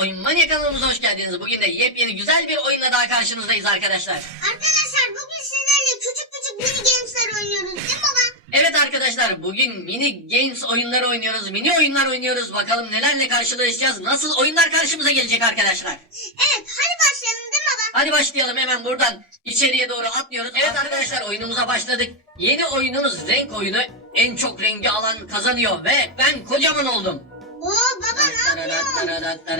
Oyun Manya kanalımıza hoş geldiniz. Bugün de yepyeni güzel bir oyunla daha karşınızdayız arkadaşlar. Arkadaşlar bugün sizlerle küçük küçük mini gamesler oynuyoruz değil mi baba? Evet arkadaşlar bugün mini games oyunları oynuyoruz. Mini oyunlar oynuyoruz. Bakalım nelerle karşılaşacağız. Nasıl oyunlar karşımıza gelecek arkadaşlar. Evet hadi başlayalım değil mi baba? Hadi başlayalım hemen buradan içeriye doğru atlıyoruz. Evet arkadaşlar oyunumuza başladık. Yeni oyunumuz renk oyunu. En çok rengi alan kazanıyor ve ben kocaman oldum. Oo baba ne yapıyorsun?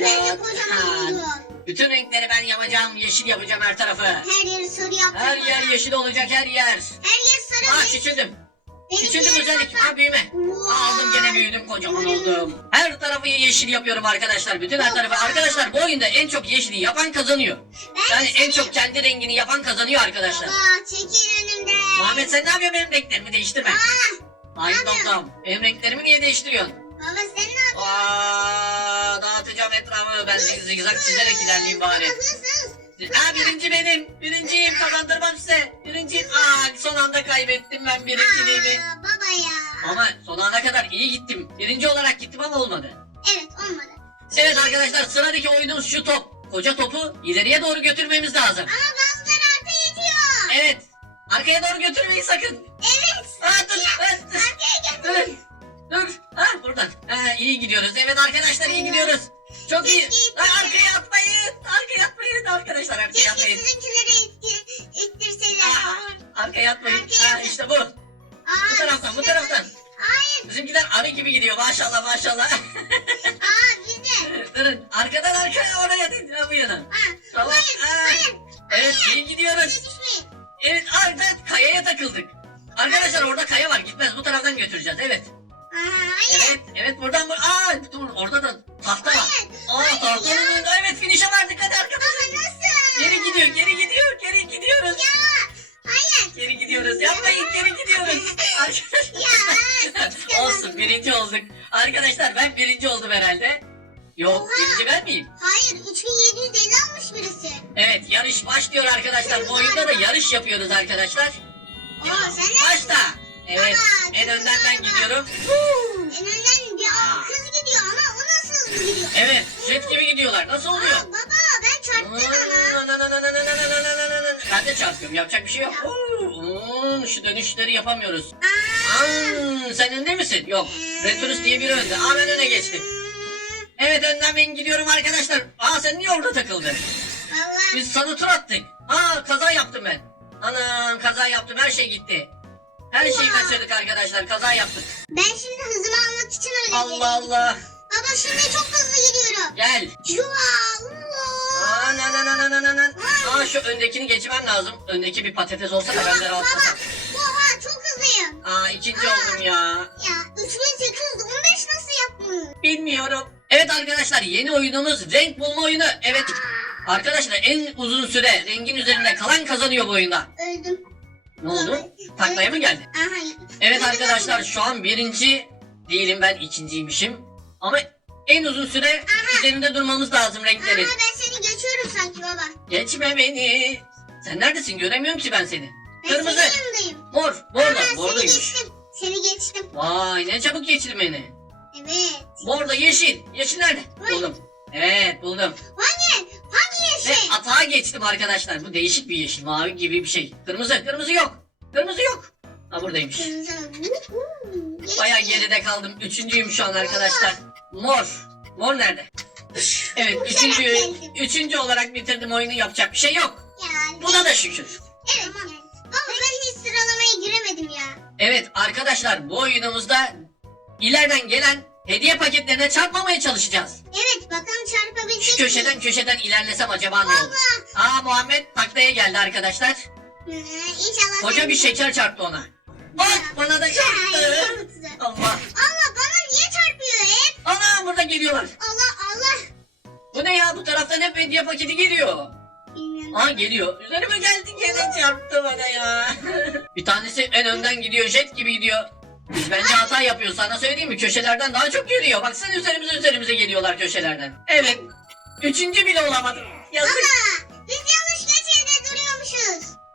De kocaman oldum. Bütün renkleri ben yapacağım. Yeşil yapacağım her tarafı. Her yeri sarı yaptım. Her yer yeşil olacak her yer. Her yer sarı. Benim- küçüldüm. Küçüldüm özellik. Ha büyüme. Wow. Aldım gene büyüdüm kocaman oldum. Her tarafı yeşil yapıyorum arkadaşlar. Bütün her tarafı. Arkadaşlar bu oyunda en çok yeşili yapan kazanıyor. Ben Yani en çok kendi rengini yapan kazanıyor arkadaşlar. Baba çekil önümden. Muhammed sen ne yapıyorsun benim renklerimi değiştirme. Aa, yapıyorsun? domdom. Benim renklerimi niye değiştiriyorsun? Ben zig- zigzag çizerek ilerleyeyim bari. Ha birinci benim. Birinciyim kazandırmam size. Birinciyim. Aa son anda kaybettim ben birinciliğimi. Aa, baba ya. Ama son ana kadar iyi gittim. Birinci olarak gittim ama olmadı. Evet olmadı. Evet arkadaşlar sıradaki oyunumuz şu top. Koca topu ileriye doğru götürmemiz lazım. Ama bazıları arka yetiyor. Evet. Arkaya doğru götürmeyin sakın. Evet. Aa, dur, dur, dur, Arkaya dur, getir. dur. Ha buradan. Ha, iyi gidiyoruz. Evet arkadaşlar iyi gidiyoruz. Çok iyi. Ha, arkaya atmayın. Arkaya atmayın arkadaşlar arkaya Keşke atmayın. sizinkileri ittir, ittirseler. Aa, arkaya atmayın. Arkaya Ha, atın. işte bu. Aa, Bu taraftan bu taraftan. Hayır. Bizimkiler arı gibi gidiyor maşallah maşallah. Aa bizde. Durun arkadan arkaya oraya değil ha, bu yana. Aa, Tamam. hayır. Aa, Hayır. Evet iyi gidiyoruz. Siz düşmeyin. Evet aa, evet kayaya takıldık. Arkadaşlar orada kaya var gitmez bu taraftan götüreceğiz evet. Aa, hayır. Evet evet buradan bu aa başlıyor arkadaşlar. Bu oyunda da yarış yapıyoruz arkadaşlar. Aa sen? Başla. Evet Aa, en önden ben gidiyorum. En önden bir kız gidiyor ama o nasıl gidiyor? Evet jet gibi gidiyorlar. Nasıl oluyor? Aa, baba ben çarptım ama. Ben de çarpıyorum. Yapacak bir şey yok. Oo, Şu dönüşleri yapamıyoruz. Aa, sen önde misin? Yok. Returus diye biri önde. Aa ben öne geçtim. Evet önden ben gidiyorum arkadaşlar. Aa sen niye orada takıldın? Biz sana tur attık. Aa kaza yaptım ben. Anam kaza yaptım. Her şey gitti. Her şeyi Ulan. kaçırdık arkadaşlar. Kaza yaptık. Ben şimdi hızımı almak için öyle Allah dedim. Allah. Baba şimdi çok hızlı gidiyorum. Gel. Yuva. Aa na na na na na na. Aa şu öndekini geçmem lazım. Öndeki bir patates olsa da ben de Baba. rahatlasam. Oha çok hızlıyım. Aa ikinci oldum ya. Ya 3815 nasıl yapmış? Bilmiyorum. Evet arkadaşlar yeni oyunumuz renk bulma oyunu. Evet. Arkadaşlar en uzun süre rengin üzerinde kalan kazanıyor bu oyunda. Öldüm. Ne oldu? Taklaya mı geldi? Aha. Evet arkadaşlar şu an birinci değilim ben ikinciymişim. Ama en uzun süre üzerinde durmamız lazım renklerin. Aha ben seni geçiyorum sanki baba. Geçme beni. Sen neredesin? Göremiyorum ki ben seni. Ben Kırmızı. senin yanındayım. Mor. Aha, Mor seni geçtim. Seni geçtim. Vay ne çabuk geçtin beni. Evet. Mor da yeşil. Yeşil nerede? Vay. Buldum. Evet buldum. Hangi? Geçtim arkadaşlar. Bu değişik bir yeşil. Mavi gibi bir şey. Kırmızı. Kırmızı yok. Kırmızı yok. Ha buradaymış. Baya geride kaldım. Üçüncüyüm şu an arkadaşlar. Mor. Mor nerede? Evet üçüncü, üçüncü olarak bitirdim oyunu yapacak bir şey yok. Yani. Buna da şükür. Evet. Baba ben hiç sıralamaya giremedim ya. Evet arkadaşlar bu oyunumuzda ileriden gelen hediye paketlerine çarpmamaya çalışacağız. Evet bakalım çarpabilecek Şu köşeden köşeden ilerlesem acaba ne olur? Aa Muhammed taklaya geldi arkadaşlar. Hı, İnşallah. Koca bir şeker çarptı ona. Bak bana da çarptı. Allah. Allah bana niye çarpıyor hep? Ana burada geliyorlar. Allah Allah. Bu ne ya bu taraftan hep hediye paketi geliyor. Bilmiyorum. Aa geliyor. Üzerime geldi gene çarptı bana ya. bir tanesi en önden gidiyor jet gibi gidiyor. Biz bence hata yapıyoruz sana söyleyeyim mi? Köşelerden daha çok geliyor. Baksana üzerimize üzerimize geliyorlar köşelerden. Evet. Üçüncü bile olamadım. Yazık. Baba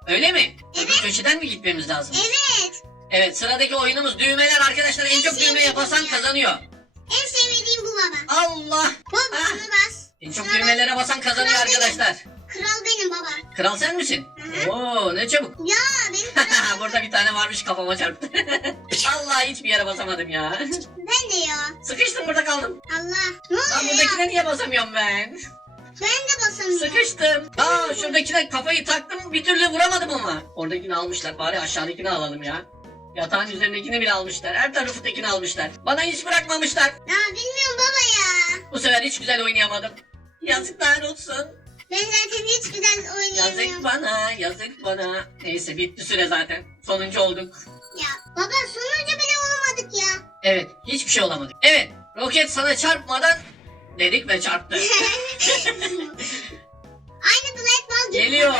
Öyle mi? Öbür Evet. köşeden mi gitmemiz lazım? Evet. Evet sıradaki oyunumuz düğmeler arkadaşlar. En çok düğmeye basan kazanıyor. En sevmediğim bu baba. Allah. Baba Ah. bunu bas. En çok düğmelere basan kazanıyor arkadaşlar. Kral benim baba. Kral sen misin? Hı hı. Oo ne çabuk. Ya benim. Burada bir tane varmış kafama çarptı. Allah hiçbir yere basamadım ya. ben de ya. Sıkıştım burada kaldım. Allah. Ne Lan oluyor ya? buradakine niye basamıyorum ben? Ben de basamıyorum. Sıkıştım. Aa şuradakine kafayı taktım bir türlü vuramadım ama. Oradakini almışlar bari aşağıdakini alalım ya. Yatağın üzerindekini bile almışlar. Her tarafındakini almışlar. Bana hiç bırakmamışlar. Ya bilmiyorum baba ya. Bu sefer hiç güzel oynayamadım. Yazıklar olsun. Ben zaten hiç güzel oynayamıyorum. Yazık bana, yazık bana. Neyse bitti süre zaten. Sonuncu olduk. Ya baba sonuncu bile olamadık ya. Evet, hiçbir şey olamadı. Evet, roket sana çarpmadan dedik ve çarptı. Aynı Black Ball gibi. Geliyor.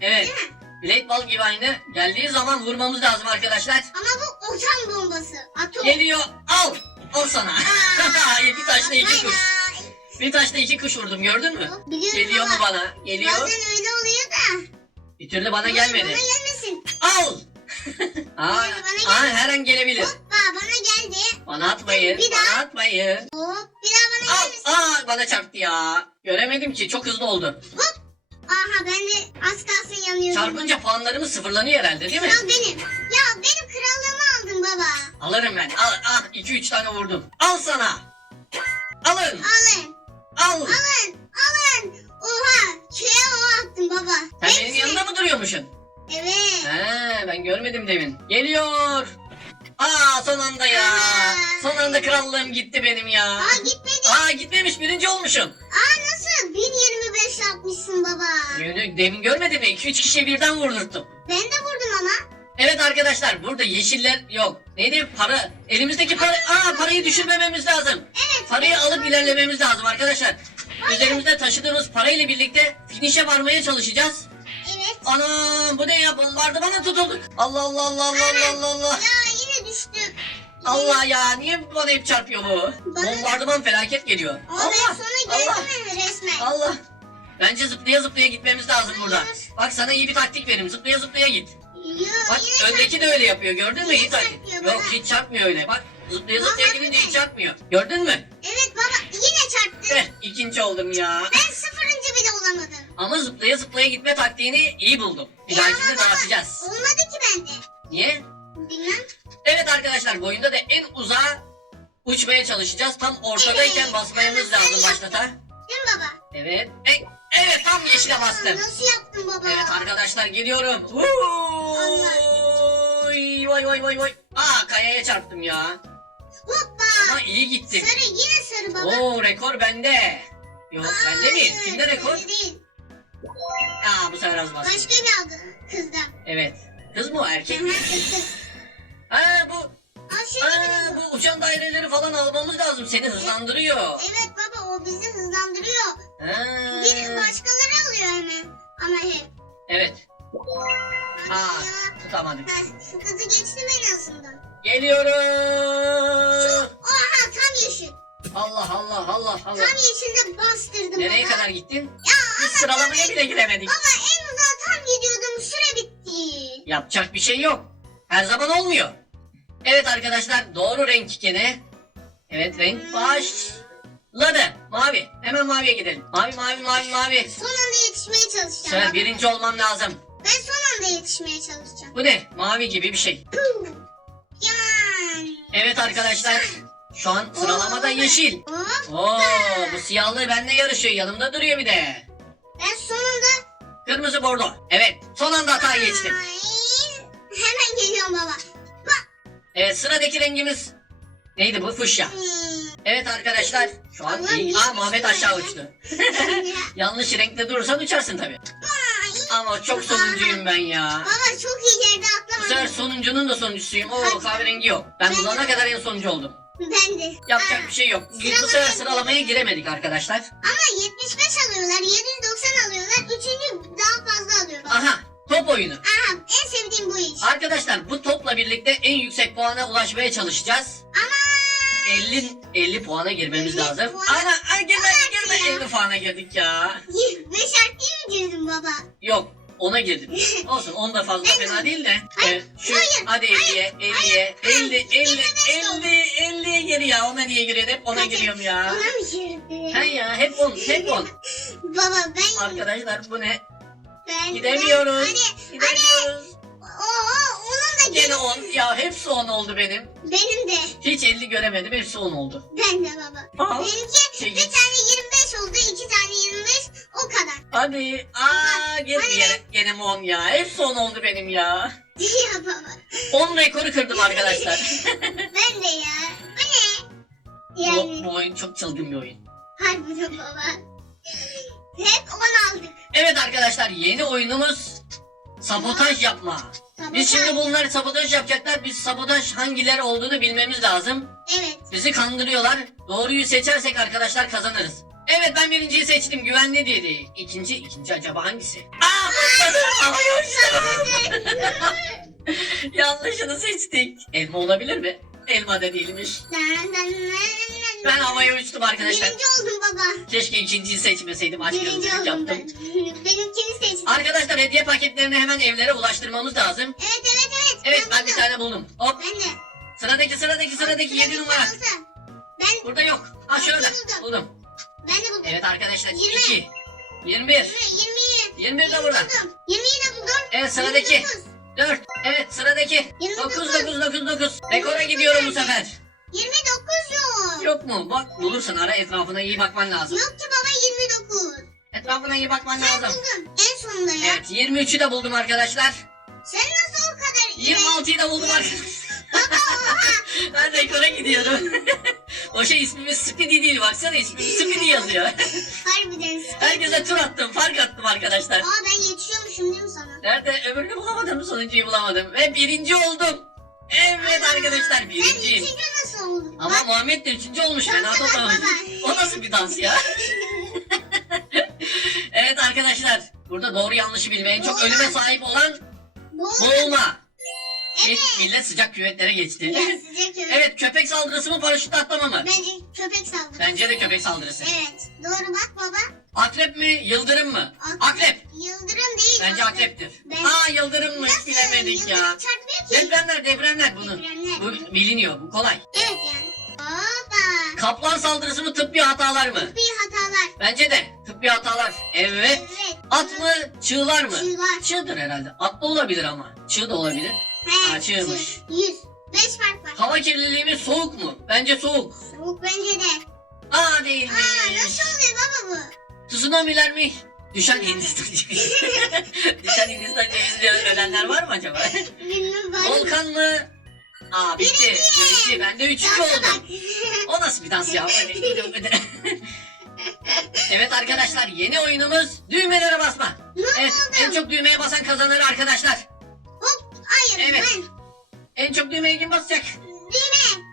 Evet. Değil mi? Blade Ball gibi aynı. Geldiği zaman vurmamız lazım arkadaşlar. Ama bu otan bombası. Atom. Geliyor. Al. Al sana. Bir taşla iki kuş. Bir taşla iki kuş vurdum gördün mü? Biliyorum Geliyor mu baba. bana? Geliyor. Bazen öyle oluyor da. Bir türlü bana Bana- gelmedi. Bana gelmesin. Al. Aa, Bana aa, her an gelebilir. Hoppa bana geldi. Bana atmayın. Bir daha. Bana atmayın. Hop bir daha bana Al. gelmesin. Aa, bana çarptı ya. Göremedim ki. Çok hızlı oldu. Hop. Aha ben de az kalsın yanıyorum. Çarpınca puanlarımız sıfırlanıyor herhalde değil mi? Kral benim. Ya benim krallığımı aldın baba. Alırım ben. Al, al. 2-3 tane vurdum. Al sana. Alın. Alın. Al. Alın. Alın. Oha. Köye o attın baba. Sen Hepsi. benim yanımda mı duruyormuşsun? Evet. He, ben görmedim demin. Geliyor. Aa son anda ya. Aa. Son anda krallığım gitti benim ya. Aa gitmedi. Aa gitmemiş birinci olmuşum. Aa nasıl? 1025 yapmışsın baba. Demin, demin görmedin mi? 2-3 kişiye birden vurdurttum. Ben de vurdum ama. Evet arkadaşlar burada yeşiller yok. Neydi para? Elimizdeki para... Aa parayı düşürmememiz lazım. Evet. Parayı alıp ilerlememiz lazım arkadaşlar. Üzerimizde taşıdığımız parayla birlikte finişe varmaya çalışacağız. Evet. Anam bu ne ya bombardımana tutulduk. Allah Allah Allah Allah Allah Allah. Ya yine düştüm. Allah ya niye bana hep çarpıyor bu? Bana- Bombardıman felaket geliyor. Ama ben Allah sonra Allah geldim resmen. Allah. Bence zıplaya zıplaya gitmemiz lazım. Hayır. Bak sana iyi bir taktik veririm. Zıplaya zıplaya git. Yo, Bak öndeki de öyle yapıyor gördün mü? Yine İyi taktik. çarpıyor Yok bana. hiç çarpmıyor öyle. Bak zıplaya zıplaya gidince hiç çarpmıyor. Gördün mü? Evet baba yine çarptı. Eh ikinci oldum ya. Ben sıfırıncı bile olamadım. Ama zıplaya zıplaya gitme taktiğini iyi buldum. Bir baba, dağıtacağız. Olmadı ki bende. Niye? Bilmem. Evet arkadaşlar bu oyunda da en uzağa uçmaya çalışacağız. Tam ortadayken Evet, basmamız ama sen lazım başlata. Değil mi baba? Evet. E, evet tam yeşile Aa, bastım. Nasıl yaptın baba? Evet arkadaşlar geliyorum. Vay vay vay vay vay. Aa kayaya çarptım ya. Hoppa. Ama iyi gittim. Sarı yine sarı baba. Oo rekor bende. Yok bende mi? Hayır, Kimde rekor? bende değil. Aa bu sefer az bastım. Başka bir adı kızda. Evet. Kız o erkek mi? Kız. Ha bu. Aa şey Aa, bu uçan daireleri falan almamız lazım. Seni hızlandırıyor. Evet baba o bizi hızlandırıyor. Ha. Bir başkaları alıyor hemen. Ama hep. Evet. Hadi Aa ya. tutamadık. Heh, şu kızı geçtim en azından. Geliyorum. Oha tam yeşil. Allah Allah Allah Allah. Tam yeşilde bastırdım Nereye baba. kadar gittin? Ya sıralamaya bile giremedik. Baba en uzağa tam gidiyordum süre bitti. Yapacak bir şey yok. Her zaman olmuyor. Evet arkadaşlar doğru renk gene. Evet renk başladı. Mavi. Hemen maviye gidelim. Mavi mavi mavi mavi. Son anda yetişmeye çalışacağım. Sen birinci olmam lazım. Ben son anda yetişmeye çalışacağım. Bu ne? Mavi gibi bir şey. Yani. Evet arkadaşlar. Şu an sıralamada yeşil. Oo bu siyahlı benimle yarışıyor. Yanımda duruyor bir de. Kırmızı bordo. Evet son anda hata geçtim. Hemen geliyorum baba. Bak. Evet sıradaki rengimiz neydi bu? Fuşya. Hmm. Evet arkadaşlar şu an Allah iyi. Aa Muhammed aşağı uçtu. Yanlış renkte durursan uçarsın tabii. Ama çok sonuncuyum ben ya. Baba çok iyi yerde Bu sefer atlamadım. sonuncunun da sonuncusuyum. Oo kahverengi yok. Ben bulana kadar en sonuncu oldum. Ben de. Yapacak Aa, bir şey yok. Bu sefer sıralamaya giremedik arkadaşlar. Ama 75 top oyunu. Aha en sevdiğim bu iş. Arkadaşlar bu topla birlikte en yüksek puana ulaşmaya çalışacağız. Ama 50 50 puana girmemiz 50 lazım. puan. Ana ay girme girme ya. 50 puana girdik ya. 5 artı mi girdin baba? Yok ona girdim. Olsun 10 da fazla fena değil de. Hayır, Evet, şu hayır, hadi 50'ye 50'ye 50 50 25 50 50'ye gir ya. Ona niye giriyorsun? Hep ona giriyorum ya. Ona mı girdi? He ya hep 10 hep 10. Baba ben Arkadaşlar bu ne? Ben Gidemiyoruz. Hadi Gidemiyoruz. Oo, onun da Gene gene 10. Ya hepsi 10 oldu benim. benim de. Hiç 50 göremedim. Hepsi 10 oldu. Ben de baba. Aa, Benimki şey- bir tane 25 oldu, iki tane 25 o kadar. Hadi. Aa gir bir yere. Gene mi 10 ya? Hepsi 10 oldu benim ya. ya baba. 10 rekoru kırdım arkadaşlar. Ben de ya. Bu ne? bu, Yani bu oyun çok çılgın bir oyun. harbiden baba. Hep 10 aldık. Evet arkadaşlar yeni oyunumuz sabotaj yapma. Biz Sabotaj. şimdi bunlar sabotaj yapacaklar. Biz sabotaj hangileri olduğunu bilmemiz lazım. Evet. Bizi kandırıyorlar. Doğruyu seçersek arkadaşlar kazanırız. Evet ben birinciyi seçtim güvenli dedi. İkinci, ikinci acaba hangisi? Aa patladı. Havaya. Yanlışını seçtik. Elma olabilir mi? Elma da değilmiş. Ben havaya uçtum arkadaşlar. Birinci oldum baba. Keşke ikinciyi seçmeseydim. Aşk Birinci oldum yaptım. ben. Benimkini seçtim. Arkadaşlar hediye paketlerini hemen evlere ulaştırmamız lazım. Evet evet evet. Evet ben bir buldum. tane buldum. Hop Ben de. sıradaki sıradaki sıradaki 7 numara. olsa. Ben, Burada yok. Ha şurada. Buldum. Buldum. ben de buldum. Evet arkadaşlar Yirmi. 2. 21. 20. 21 de burada. buldum. 20'yi de buldum. Evet sıradaki 29. 4. Evet sıradaki 29. 9 9 9 9. Rekora gidiyorum bu sefer. 29 yok. Yok mu? Bak bulursun ara etrafına iyi bakman lazım. Yok ki baba 29. Etrafına iyi bakman Ben lazım. buldum. En sonunda ya. Evet 23'ü de buldum arkadaşlar. Sen nasıl o kadar 26'yı da buldum arkadaşlar. ben rekora gidiyorum. o şey ismimiz Speedy değil baksana Speedy yazıyor. Harbiden. Herkese tur attım fark attım arkadaşlar. Aa ben yetişiyormuşum değil mi sana? Nerede öbürünü bulamadım sonuncuyu bulamadım. Ve birinci oldum. Evet arkadaşlar Sen birinciyim. üçüncü Ama Bak, Muhammed de üçüncü olmuş Dansa fena bak baba. O nasıl bir dans ya? evet arkadaşlar burada doğru yanlışı bilmeyen çok ölüme sahip olan boğulma. Evet. Millet sıcak küvetlere geçti. Ya size köpek. evet köpek saldırısı mı paraşütle atlama mı? Bence köpek saldırı. Bence de köpek saldırısı. Evet. Doğru bak baba. Akrep mi yıldırım mı? Akrep. Akrep. Yıldırım değil. Bence o. akreptir. Ben- Aa yıldırımmış Nasıl? bilemedik Yıldırım ya. çarpmıyor ki. Depremler depremler bunu. Depremler. Bu biliniyor bu kolay. Evet yani. Hoppa. Kaplan saldırısı mı tıbbi hatalar mı? Bir hatalar. Bence de tıbbi hatalar. Evet. Evet. At mı çığlar mı? Çığlar. Çığdır herhalde. At da olabilir ama. Çığ da olabilir. He. Ha, çığmış. çığ. Yüz. Beş fark var. Hava kirliliği mi soğuk mu? Bence soğuk. Soğuk bence de. Aa değilmiş. Aa nasıl oluyor baba bu? Tsunami'ler mi? Düşen Hindistan cevizi. Düşen Hindistan cevizi ölenler var mı acaba? Bilmem. Volkan mı? Aa bitti. Birinci. Ben de üçüncü oldum. O nasıl bir dans ya? Evet arkadaşlar yeni oyunumuz düğmelere basma. Evet en çok düğmeye basan kazanır arkadaşlar. Hop. Hayır Evet. ben. En çok düğmeye kim basacak? Düğme.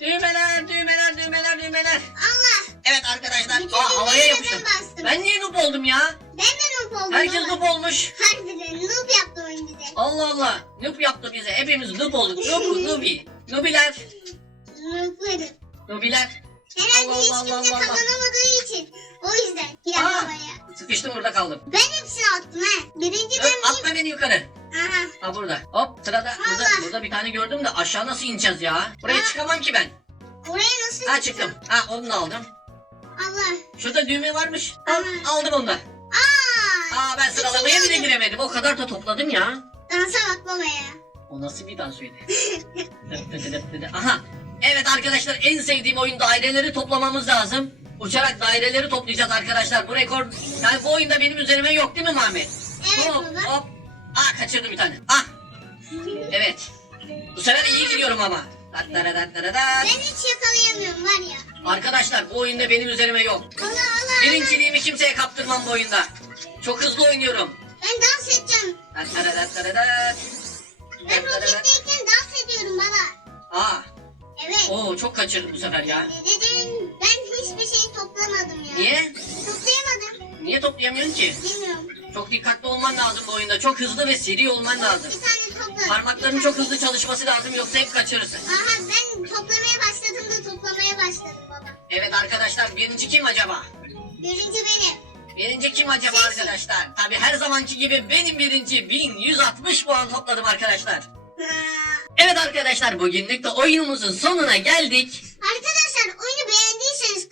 Düğmeler, düğmeler, düğmeler, düğmeler. Allah. Evet arkadaşlar. Aa havaya yapıştım. Ben bastım. Ben niye noob oldum ya? Ben de noob oldum Herkes noob olmuş. Harbiden noob yaptı oyun bize. Allah Allah. Noob yaptı bize. Hepimiz noob olduk. Noob, noobi. Noobiler. Noobları. Noobiler. Herhalde Allah hiç Allah kimse Allah Allah. kazanamadığı için. O yüzden. Ya Aa. babaya. Sıkıştım burada kaldım. Ben hepsini attım ha. Birinci ben miyim? atma beni yukarı. Aha. Ha burada. Hop sırada. Burada, Allah. burada bir tane gördüm de aşağı nasıl ineceğiz ya? Buraya çıkamam ki ben. Oraya nasıl Ha çıktım. Ha onu da aldım. Allah. Şurada düğme varmış. Al, Aha. aldım onu da. Aa. Aa ben sıralamaya bile giremedim. O kadar da topladım ya. Dansa bak babaya. O nasıl bir dans öyle? Aha. Evet arkadaşlar en sevdiğim oyun daireleri toplamamız lazım. Uçarak daireleri toplayacağız arkadaşlar. Bu rekor yani bu oyunda benim üzerime yok değil mi Muhammed? Evet hop baba. hop. Aa kaçırdım bir tane. Ah. Evet. Bu sefer iyi gidiyorum ama. Ben hiç yakalayamıyorum var ya. Arkadaşlar bu oyunda benim üzerime yok. Allah Allah. Birinciliğimi kimseye kaptırmam bu oyunda. Çok hızlı oynuyorum. Ben dans edeceğim. Ben roketteyken dans ediyorum baba. Aa. Evet. Oo çok kaçırdım bu sefer ya. Dedim ben hiçbir şey toplamadım ya. Niye? Toplayamadım. Niye toplayamıyorsun ki? Bilmiyorum. Çok dikkatli olman lazım bu oyunda. Çok hızlı ve seri olman lazım. Bir tane. Parmakların çok hızlı çalışması lazım yoksa hep kaçırırsın. Aha ben toplamaya başladım da toplamaya başladım baba. Evet arkadaşlar birinci kim acaba? Birinci benim. Birinci kim acaba Sensin. arkadaşlar? Tabi her zamanki gibi benim birinci 1160 puan topladım arkadaşlar. Evet arkadaşlar bugünlük de oyunumuzun sonuna geldik. Arkadaşlar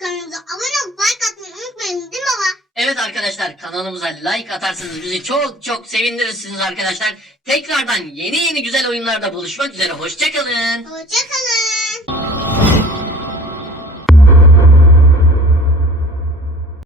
kanalımıza abone olup like atmayı unutmayın değil mi baba? Evet arkadaşlar kanalımıza like atarsanız bizi çok çok sevindirirsiniz arkadaşlar. Tekrardan yeni yeni güzel oyunlarda buluşmak üzere. Hoşçakalın. Hoşçakalın.